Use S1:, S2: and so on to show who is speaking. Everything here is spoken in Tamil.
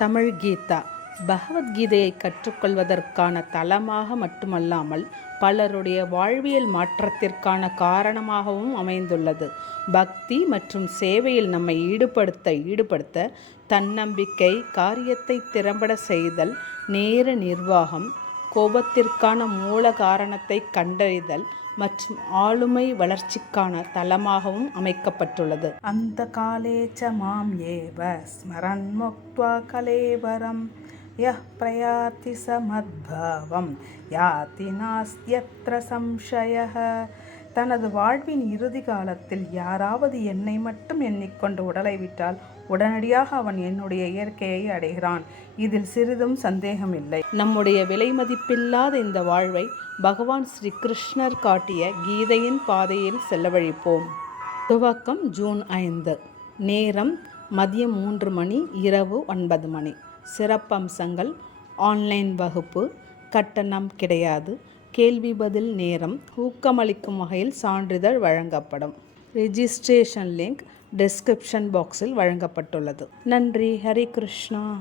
S1: தமிழ் கீதா. பகவத்கீதையை கற்றுக்கொள்வதற்கான தளமாக மட்டுமல்லாமல் பலருடைய வாழ்வியல் மாற்றத்திற்கான காரணமாகவும் அமைந்துள்ளது. பக்தி மற்றும் சேவையில் நம்மை ஈடுபடுத்த ஈடுபடுத்த தன்னம்பிக்கை காரியத்தை திறம்பட செய்தல் நேர நிர்வாகம் கோபத்திற்கான மூல காரணத்தை கண்டறிதல் மற்றும் ஆளுமை வளர்ச்சிக்கான தளமாகவும் அமைக்கப்பட்டுள்ளது. அந்த காலே ச மாம் ஏவ ஸ்மரன் முக்த்வா கலேவரம் யஹ் பிரயாத்தி சமத்பாவம் யாதி நாஸ்தியத்ர சம்சயः தனது வாழ்வின் இறுதி காலத்தில் யாராவது என்னை மட்டும் எண்ணிக்கொண்டு உடலை விட்டால் உடனடியாக அவன் என்னுடைய இயற்கையை அடைகிறான். இதில் சிறிதும் சந்தேகமில்லை. நம்முடைய விலை மதிப்பில்லாத இந்த வாழ்வை பகவான் ஸ்ரீ கிருஷ்ணர் காட்டிய கீதையின் பாதையில் செல்லவழிப்போம் துவக்கம் ஜூன் ஐந்து. நேரம் மதியம் மூன்று மணி இரவு ஒன்பது மணி. சிறப்பம்சங்கள் ஆன்லைன் வகுப்பு. கட்டணம் கிடையாது. கேள்வி பதில் நேரம் ஊக்கமளிக்கும் வகையில் சான்றிதழ் வழங்கப்படும். ரிஜிஸ்ட்ரேஷன் லிங்க் டிஸ்கிரிப்ஷன் பாக்ஸில் வழங்கப்பட்டுள்ளது. நன்றி. ஹரி கிருஷ்ணா.